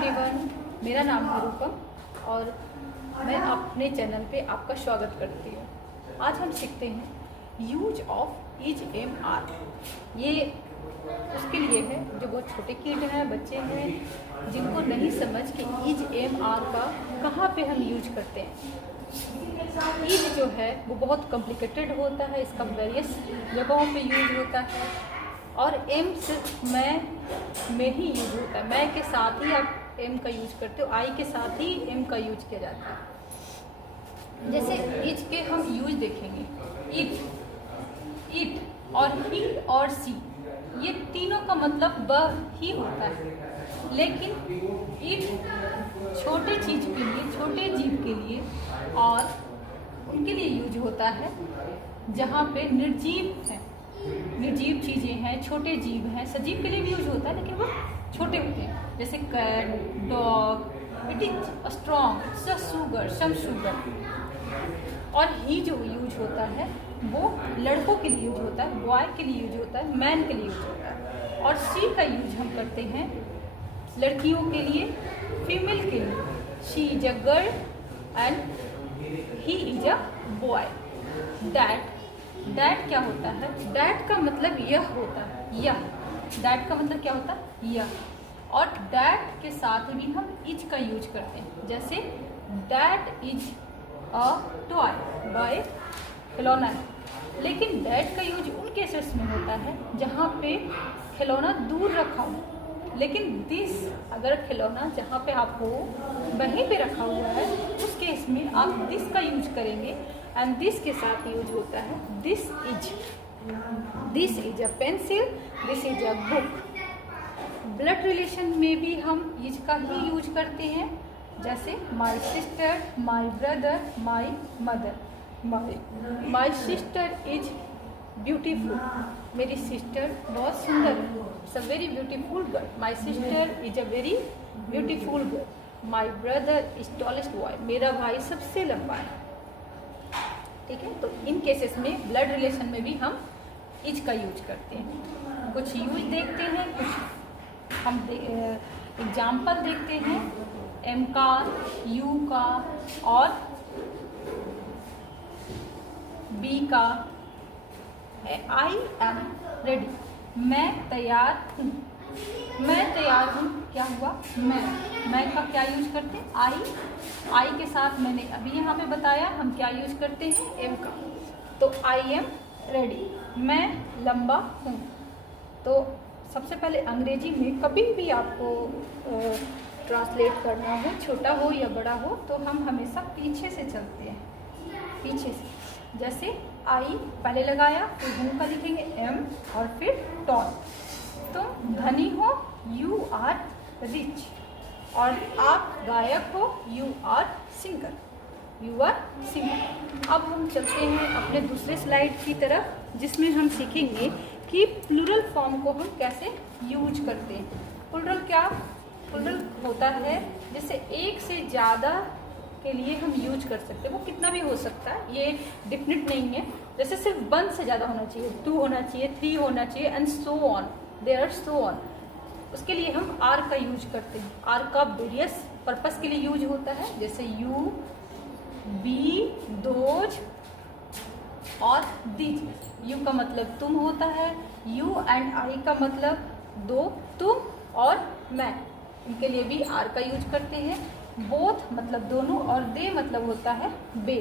Everyone, मेरा नाम है रूपम और मैं अपने चैनल पे आपका स्वागत करती हूँ। आज हम सीखते हैं use of is am are. ये उसके लिए है जो बहुत छोटे किड हैं, बच्चे हैं, जिनको नहीं समझ कि इज एम आर का कहाँ पे हम यूज करते हैं। इज जो है वो बहुत कॉम्प्लिकेटेड होता है, इसका वेरियस जगहों पे यूज होता है और एम सिर्फ मैं में ही यूज होता है। मैं के साथ ही आप एम का यूज करते हो, आई के साथ ही एम का यूज किया जाता है। जैसे इज के हम यूज देखेंगे, इट और ही और सी, ये तीनों का मतलब ब ही होता है। लेकिन इट छोटे चीज के लिए, छोटे जीव के लिए और उनके लिए यूज होता है जहाँ पे निर्जीव है, निर्जीव चीज़ें हैं, छोटे जीव हैं। सजीव के लिए भी यूज होता है लेकिन वो छोटे होते हैं, जैसे cat, dog. It is strong, sugar, some sugar. और ही जो यूज होता है वो लड़कों के लिए यूज होता है, बॉय के लिए यूज होता है, मैन के लिए यूज होता है। और सी का यूज हम करते हैं लड़कियों के लिए, फीमेल के लिए। She is a girl and he is a boy. That क्या होता है? दैट का मतलब यह होता है, यह। दैट का मतलब क्या होता है? यह। और दैट के साथ भी हम इज का यूज करते हैं, जैसे that is a toy, toy खिलौना है। लेकिन दैट का यूज उन केसेस में होता है जहाँ पे खिलौना दूर रखा हो। लेकिन दिस, अगर खिलौना जहाँ पे आप हो वहीं पे रखा हुआ है, उस केस में आप दिस का यूज करेंगे। एंड दिस के साथ यूज होता है this is a pencil, this is a book. Blood relation में भी हम इज का ही यूज करते हैं, जैसे my sister, my brother, my mother. My sister is beautiful, मेरी सिस्टर बहुत सुंदर है, it's a very beautiful girl. My sister is a very beautiful girl. My brother is tallest boy, मेरा भाई सबसे लंबा है। ठीक है, तो इन केसेस में ब्लड रिलेशन में भी हम इज का यूज करते हैं। कुछ यूज देखते हैं, कुछ हम एग्जाम्पल देखते हैं एम का, यू का और बी का। आई एम रेडी, मैं तैयार हूँ। मैं तैयार हूँ क्या हुआ? मैं का क्या यूज करते हैं? आई के साथ मैंने अभी यहाँ पे बताया हम क्या यूज करते हैं, एम का। तो आई एम रेडी, मैं लंबा हूँ। तो सबसे पहले अंग्रेजी में कभी भी आपको ट्रांसलेट करना हो, छोटा हो या बड़ा हो, तो हम हमेशा पीछे से चलते हैं, पीछे से। जैसे आई पहले लगाया, फिर हूँ का लिखेंगे एम और फिर टॉल। तुम धनी हो, यू आर रिच। और आप गायक हो, you are singer, you are singer. अब हम चलते हैं अपने दूसरे स्लाइड की तरफ, जिसमें हम सीखेंगे कि प्लूरल फॉर्म को हम कैसे यूज करते हैं। प्लूरल क्या? प्लूरल होता है जैसे एक से ज़्यादा के लिए हम यूज कर सकते हैं, वो कितना भी हो सकता है, ये डिफिनिट नहीं है। जैसे सिर्फ 1 से ज़्यादा होना चाहिए, 2 होना चाहिए, 3 होना चाहिए and so on, there are so on. उसके लिए हम आर का यूज करते हैं। आर का वेरियस पर्पस के लिए यूज होता है, जैसे यू, बी, दोज और दीज। यू का मतलब तुम होता है, यू एंड आई का मतलब दो, तुम और मैं, इनके लिए भी आर का यूज करते हैं। बोथ मतलब दोनों और दे मतलब होता है बे।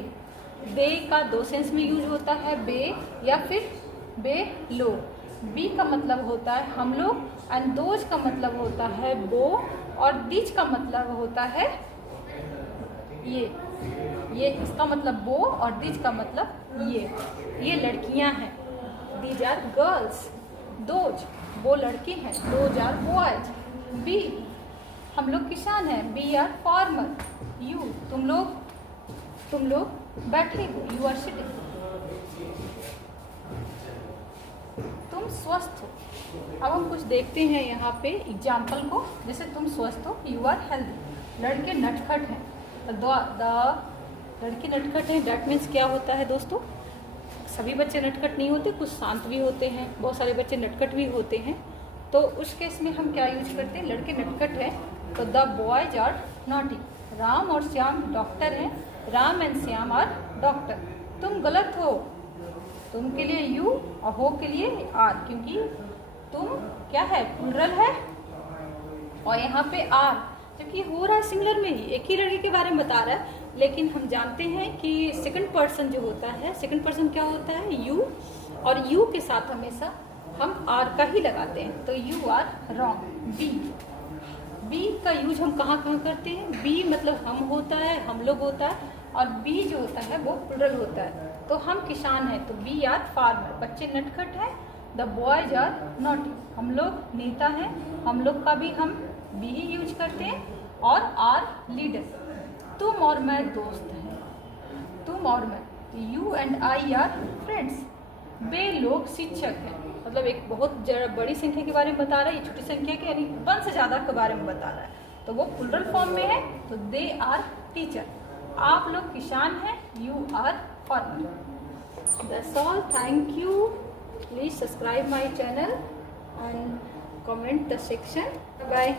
दे का 2 सेंस में यूज होता है, बे या फिर बे लोग। बी का मतलब होता है हम लोग एंड दोज का मतलब होता है वो और दिज का मतलब होता है ये इसका मतलब वो और दिज का मतलब ये लड़कियां हैं, दीज आर गर्ल्स। दोज वो लड़के हैं, दोज आर बॉयज। बी हम लोग किसान हैं, बी आर फार्मर। यू तुम लोग बैठे हो, यू आर सिटिंग। तुम स्वस्थ हो। अब हम कुछ देखते हैं यहाँ पे एग्जाम्पल को, जैसे तुम स्वस्थ हो, यू आर हेल्दी। लड़के नटखट हैं, लड़के नटखट हैं, डैट मीन्स क्या होता है दोस्तों? सभी बच्चे नटखट नहीं होते, कुछ शांत भी होते हैं, बहुत सारे बच्चे नटखट भी होते हैं। तो उस केस में हम क्या यूज करते हैं? लड़के नटखट हैं तो the boys are naughty. Ram और श्याम डॉक्टर हैं, Ram and Shyam are doctor. तुम गलत हो, तुम के लिए यू और हो के लिए आर, क्योंकि तुम क्या है, प्लूरल है और यहाँ पे आर, जबकि हो रहा है सिंगुलर में ही, एक ही लड़के के बारे में बता रहा है। लेकिन हम जानते हैं कि सेकंड पर्सन जो होता है, सेकंड पर्सन क्या होता है, यू, और यू के साथ हमेशा हम आर का ही लगाते हैं, तो यू आर रॉन्ग। बी का यूज हम कहाँ कहाँ करते हैं, बी मतलब हम होता है, हम लोग होता है, और बी जो होता है वो प्लूरल होता है। तो हम किसान हैं तो बी आर फार्मर, बच्चे नटखट हैं, द बॉयज आर नॉटी, हम लोग नेता हैं, हम लोग का भी हम बी ही यूज करते हैं, और आर लीडर। तुम और मैं दोस्त हैं, तुम और मैं, you and I are friends. वे लोग शिक्षक हैं, मतलब एक बहुत बड़ी संख्या के बारे में बता रहा है, ये छोटी संख्या के यानी 1 से ज़्यादा के बारे में बता रहा है, तो वो प्लूरल फॉर्म में है, तो दे आर टीचर। आप लोग किसान हैं, you are farmer. That's all, thank you. Please subscribe my channel and comment the section. Bye.